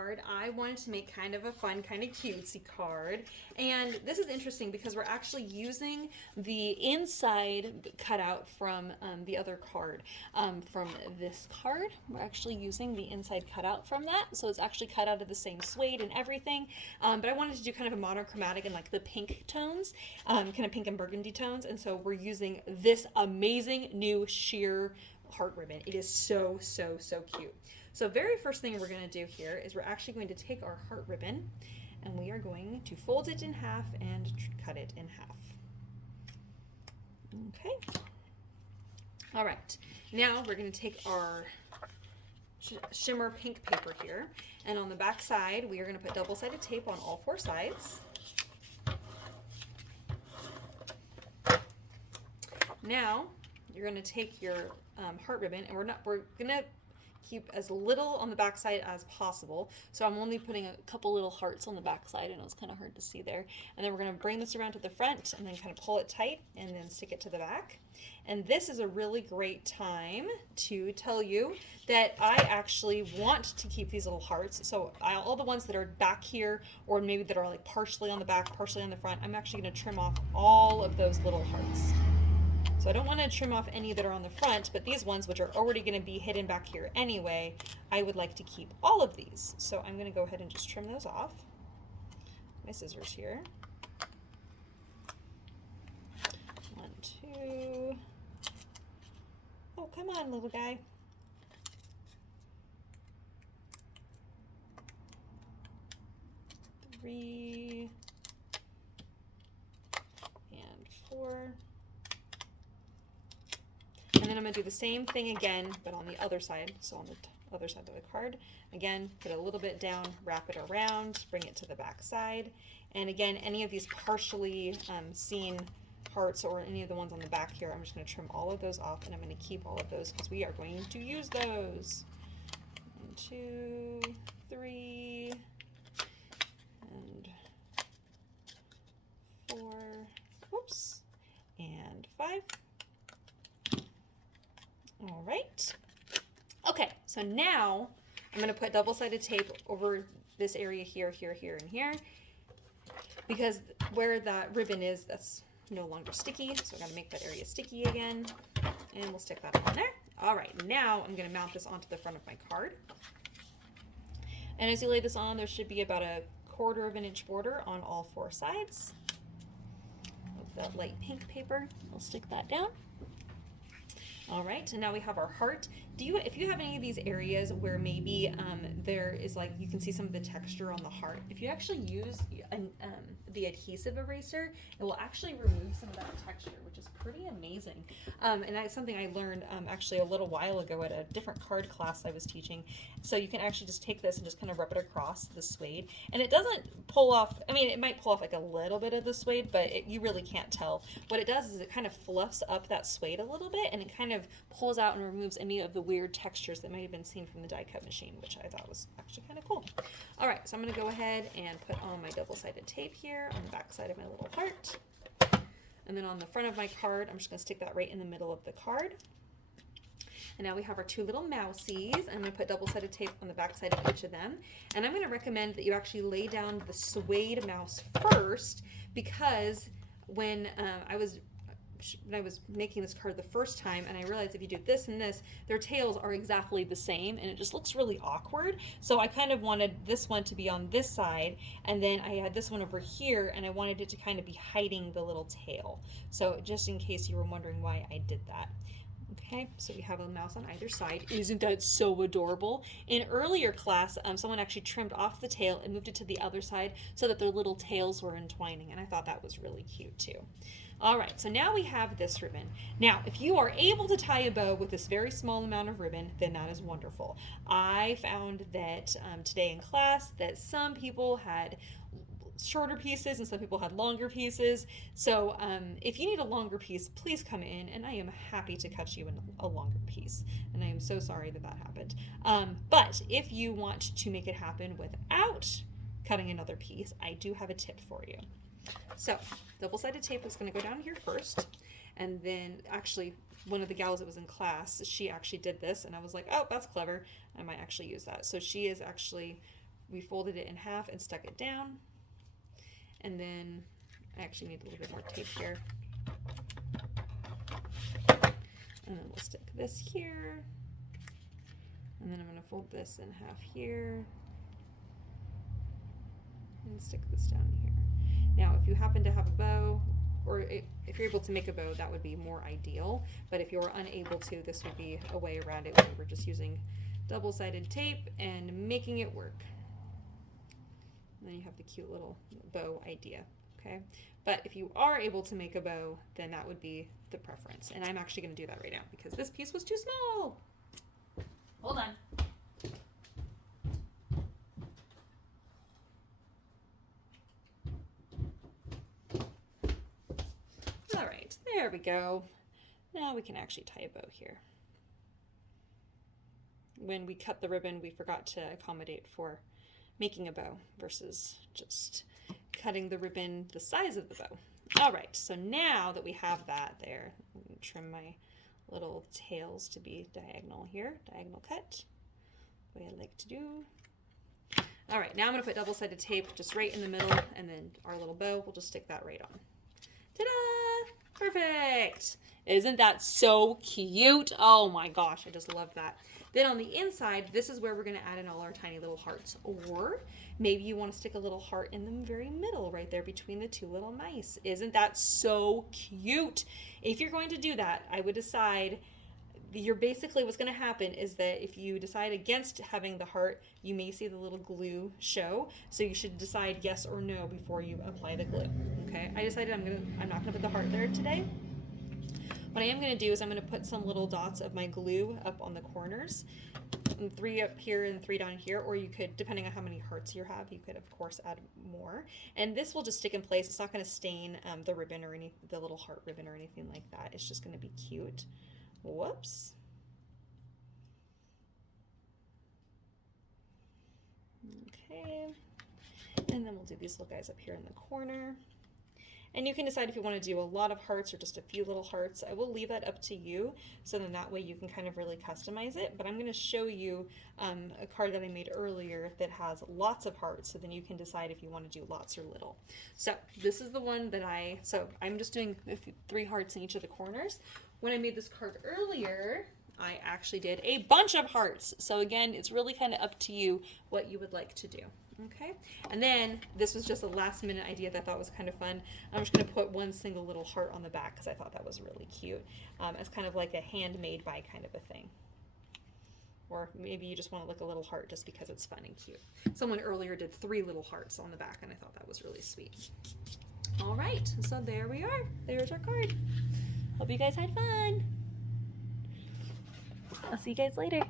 card. I wanted to make kind of a fun, kind of cutesy card. And this is interesting because we're actually using the inside cutout from the other card. From this card, we're actually using the inside cutout from that. So it's actually cut out of the same suede and everything. But I wanted to do kind of a monochromatic and like the pink tones, kind of pink and burgundy tones. And so we're using this amazing new sheer heart ribbon. It is so, so, so cute. So very first thing we're going to do here is we're actually going to take our heart ribbon and we are going to fold it in half and cut it in half. Okay. All right. Now we're going to take our shimmer pink paper here, and on the back side we are going to put double-sided tape on all 4 sides. Now you're going to take your heart ribbon, and we're going to keep as little on the back side as possible. So I'm only putting a couple little hearts on the back side. I know it's kind of hard to see there. And then we're going to bring this around to the front and then kind of pull it tight and then stick it to the back. And this is a really great time to tell you that I actually want to keep these little hearts. So all the ones that are back here, or maybe that are like partially on the back, partially on the front, I'm actually going to trim off all of those little hearts. So I don't want to trim off any that are on the front, but these ones, which are already going to be hidden back here anyway, I would like to keep all of these. So I'm going to go ahead and just trim those off. My scissors here. 1, 2. Oh, come on, little guy. 3 and 4. And then I'm going to do the same thing again, but on the other side. So on the other side of the card. Again, put a little bit down, wrap it around, bring it to the back side. And again, any of these partially seen hearts or any of the ones on the back here, I'm just going to trim all of those off, and I'm going to keep all of those because we are going to use those. 1, 2, 3, and 4, whoops, and 5. All right. Okay, so now I'm going to put double-sided tape over this area here, here, here, and here, because where that ribbon is, that's no longer sticky, so I'm going to make that area sticky again, and we'll stick that on there. All right, now I'm going to mount this onto the front of my card. And as you lay this on, there should be about a 1/4 of an inch border on all 4 sides of that light pink paper. We'll stick that down. All right, and now we have our heart. If you have any of these areas where maybe there is like, you can see some of the texture on the heart, if you actually use the adhesive eraser, it will actually remove some of that texture, which is pretty amazing. And that's something I learned actually a little while ago at a different card class I was teaching. So you can actually just take this and just kind of rub it across the suede, and it doesn't pull off, I mean, it might pull off like a little bit of the suede, but you really can't tell. What it does is it kind of fluffs up that suede a little bit, and it kind of pulls out and removes any of the weird textures that might have been seen from the die cut machine, which I thought was actually kind of cool. All right, so I'm going to go ahead and put on my double-sided tape here on the back side of my little heart. And then on the front of my card, I'm just going to stick that right in the middle of the card. And now we have our 2 little mousies. I'm going to put double-sided tape on the back side of each of them. And I'm going to recommend that you actually lay down the suede mouse first, because when I was making this card the first time, and I realized if you do this and this, their tails are exactly the same, and it just looks really awkward. So I kind of wanted this one to be on this side, and then I had this one over here, and I wanted it to kind of be hiding the little tail. So just in case you were wondering why I did that. Okay, so we have a mouse on either side. Isn't that so adorable? In earlier class, someone actually trimmed off the tail and moved it to the other side so that their little tails were entwining, and I thought that was really cute too. All right, so now we have this ribbon. Now, if you are able to tie a bow with this very small amount of ribbon, then that is wonderful. I found that today in class that some people had shorter pieces and some people had longer pieces. So if you need a longer piece, please come in, and I am happy to cut you in a longer piece. And I am so sorry that that happened. But if you want to make it happen without cutting another piece, I do have a tip for you. So double-sided tape is going to go down here first, and then actually one of the gals that was in class, she actually did this, and I was like, oh, that's clever. I might actually use that. So she is actually we folded it in half and stuck it down. And then I actually need a little bit more tape here. And then we'll stick this here. And then I'm going to fold this in half here. And stick this down here. Now, if you happen to have a bow, or if you're able to make a bow, that would be more ideal. But if you're unable to, this would be a way around it where we're just using double-sided tape and making it work. And then you have the cute little bow idea, okay? But if you are able to make a bow, then that would be the preference. And I'm actually going to do that right now because this piece was too small. Hold on. All right, there we go. Now we can actually tie a bow here. When we cut the ribbon, we forgot to accommodate for making a bow versus just cutting the ribbon the size of the bow. All right, so now that we have that there, I'm going to trim my little tails to be diagonal here, diagonal cut, the way I like to do. All right, now I'm going to put double-sided tape just right in the middle, and then our little bow, we'll just stick that right on. Ta-da! Perfect! Isn't that so cute? Oh my gosh, I just love that. Then on the inside, this is where we're going to add in all our tiny little hearts. Or maybe you want to stick a little heart in the very middle, right there between the two little mice. Isn't that so cute? If you're going to do that, I would decide, you're basically, what's going to happen is that if you decide against having the heart, you may see the little glue show. So you should decide yes or no before you apply the glue. Okay, I decided I'm not going to put the heart there today. What I am going to do is I'm going to put some little dots of my glue up on the corners, and 3 up here and 3 down here, or you could, depending on how many hearts you have, you could of course add more. And this will just stick in place. It's not going to stain the ribbon or the little heart ribbon or anything like that. It's just going to be cute. Whoops. Okay. And then we'll do these little guys up here in the corner. And you can decide if you want to do a lot of hearts or just a few little hearts. I will leave that up to you, so then that way you can kind of really customize it. But I'm going to show you a card that I made earlier that has lots of hearts, so then you can decide if you want to do lots or little. So this is the one that I'm just doing 3 hearts in each of the corners. When I made this card earlier, I actually did a bunch of hearts. So again, it's really kind of up to you what you would like to do. Okay, and then this was just a last minute idea that I thought was kind of fun. I'm just going to put one single little heart on the back because I thought that was really cute. It's kind of like a handmade by kind of a thing. Or maybe you just want to look a little heart just because it's fun and cute. Someone earlier did 3 little hearts on the back, and I thought that was really sweet. All right, so there we are. There's our card. Hope you guys had fun. I'll see you guys later.